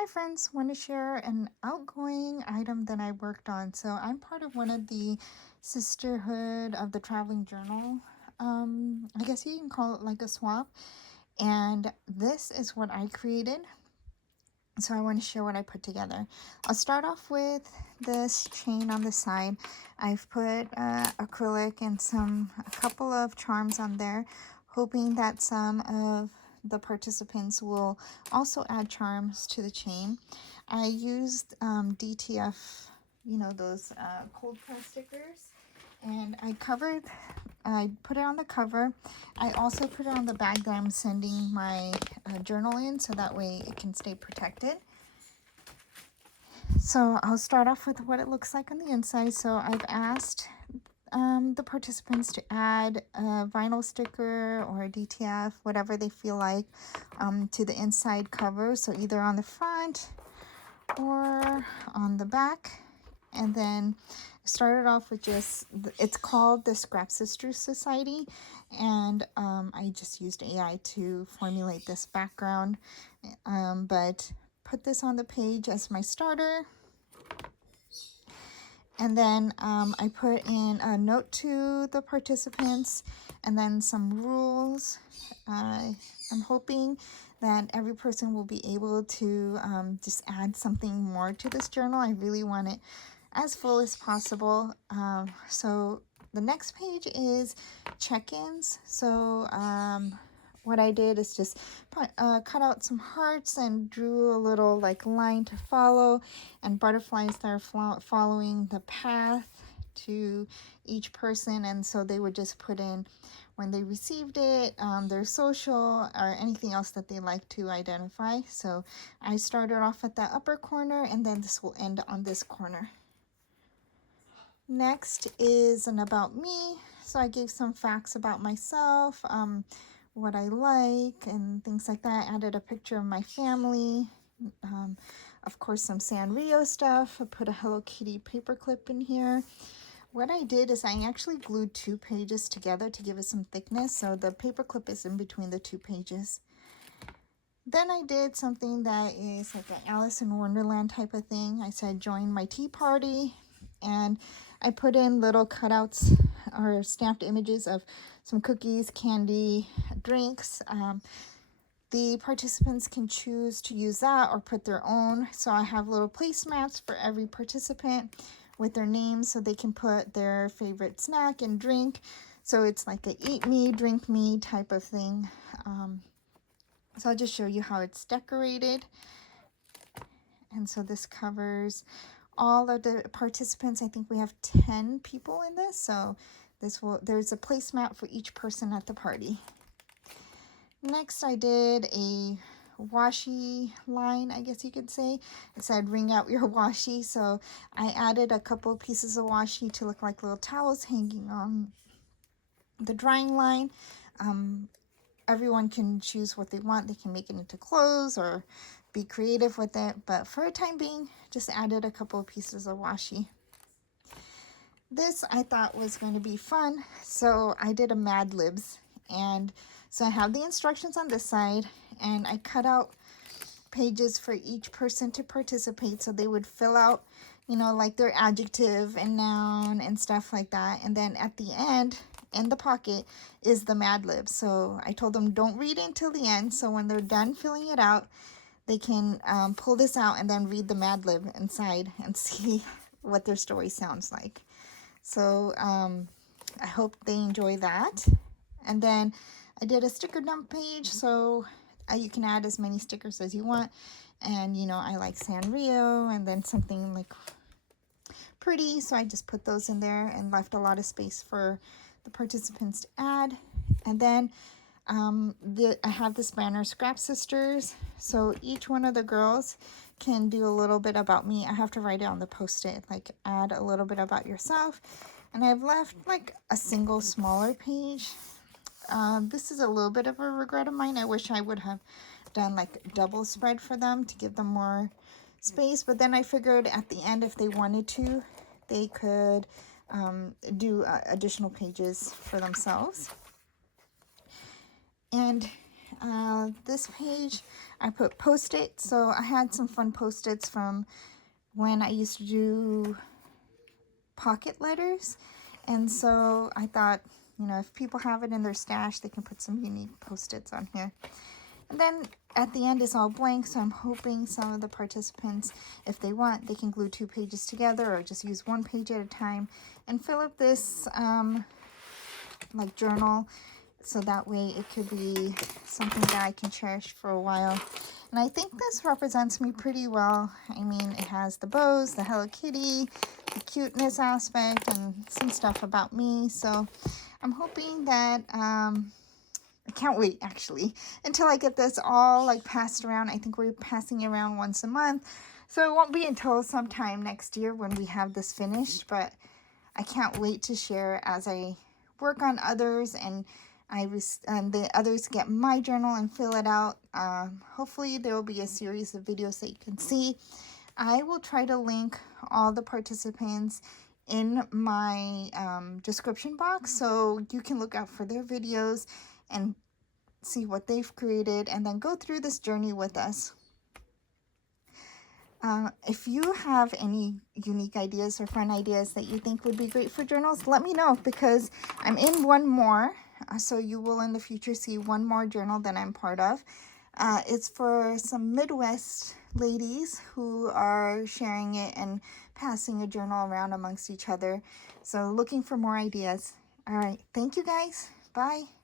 Hi friends, want to share an outgoing item that I worked on. So I'm part of one of the Sisterhood of the Traveling Journal. I guess you can call it like a swap. And this is what I created. So I want to share what I put together. I'll start off with this chain on the side. I've put acrylic and a couple of charms on there, hoping that some of the participants will also add charms to the chain. I used DTF, those cold press stickers, and I put it on the cover. I also put it on the bag that I'm sending my journal in, so that way it can stay protected. So I'll start off with what it looks like on the inside. So I've asked the participants to add a vinyl sticker or a DTF, whatever they feel like, to the inside cover. So either on the front or on the back. And then I started off with it's called the Scrap Sisters Society. And I just used AI to formulate this background. But put this on the page as my starter. And then I put in a note to the participants and then some rules. I'm hoping that every person will be able to just add something more to this journal. I really want it as full as possible. So the next page is check-ins. So what I did is just cut out some hearts and drew a little like line to follow and butterflies that are following the path to each person. And so they would just put in when they received it, their social or anything else that they like to identify. So I started off at the upper corner and then this will end on this corner. Next is an about me. So I gave some facts about myself, what I like and things like that. I added a picture of my family, of course some Sanrio stuff. I put a Hello Kitty paperclip in here. What I did is I actually glued 2 pages together to give it some thickness, so the paperclip is in between the 2 pages. Then I did something that is like an Alice in Wonderland type of thing. I said join my tea party, and I put in little cutouts or stamped images of some cookies, candy, drinks. The participants can choose to use that or put their own. So I have little placemats for every participant with their names so they can put their favorite snack and drink. So it's like a eat me, drink me type of thing. So I'll just show you how it's decorated. And so this covers all of the participants. I think we have 10 people in this. So there's a placemat for each person at the party. Next, I did a washi line, I guess you could say. It said wring out your washi. So I added a couple pieces of washi to look like little towels hanging on the drying line. Everyone can choose what they want. They can make it into clothes or be creative with it. But for a time being, just added a couple of pieces of washi. This I thought was going to be fun. So I did a Mad Libs. And so I have the instructions on this side. And I cut out pages for each person to participate. So they would fill out, like their adjective and noun and stuff like that. And then at the end, in the pocket, is the Mad Lib. So I told them don't read it until the end. So when they're done filling it out, they can pull this out and then read the Mad Lib inside and see what their story sounds like. So I hope they enjoy that. And then I did a sticker dump page. So you can add as many stickers as you want. And, I like Sanrio and then something like pretty. So I just put those in there and left a lot of space for the participants to add. And then I have this banner, Scrap Sisters. So each one of the girls can do a little bit about me. I have to write it on the post-it, like add a little bit about yourself. And I've left like a single smaller page. This is a little bit of a regret of mine. I wish I would have done like double spread for them to give them more space. But then I figured at the end, if they wanted to, they could do additional pages for themselves. And This page, I put Post-it. So I had some fun Post-its from when I used to do pocket letters. And so I thought, you know, if people have it in their stash, they can put some unique Post-its on here. And then at the end it's all blank, so I'm hoping some of the participants, if they want, they can glue 2 pages together or just use 1 page at a time and fill up this like journal, so that way it could be something that I can cherish for a while. And I think this represents me pretty well. I mean, it has the bows, the Hello Kitty, the cuteness aspect, and some stuff about me. So I'm hoping that I can't wait actually until I get this all like passed around. I think we're passing it around once a month, so it won't be until sometime next year when we have this finished, but I can't wait to share as I work on others and the others get my journal and fill it out. Hopefully there will be a series of videos that you can see. I will try to link all the participants in my description box, so you can look out for their videos and see what they've created and then go through this journey with us. If you have any unique ideas or fun ideas that you think would be great for journals, let me know, because I'm in one more. So you will in the future see one more journal that I'm part of. It's for some Midwest ladies who are sharing it and passing a journal around amongst each other. So looking for more ideas. All right. Thank you guys. Bye.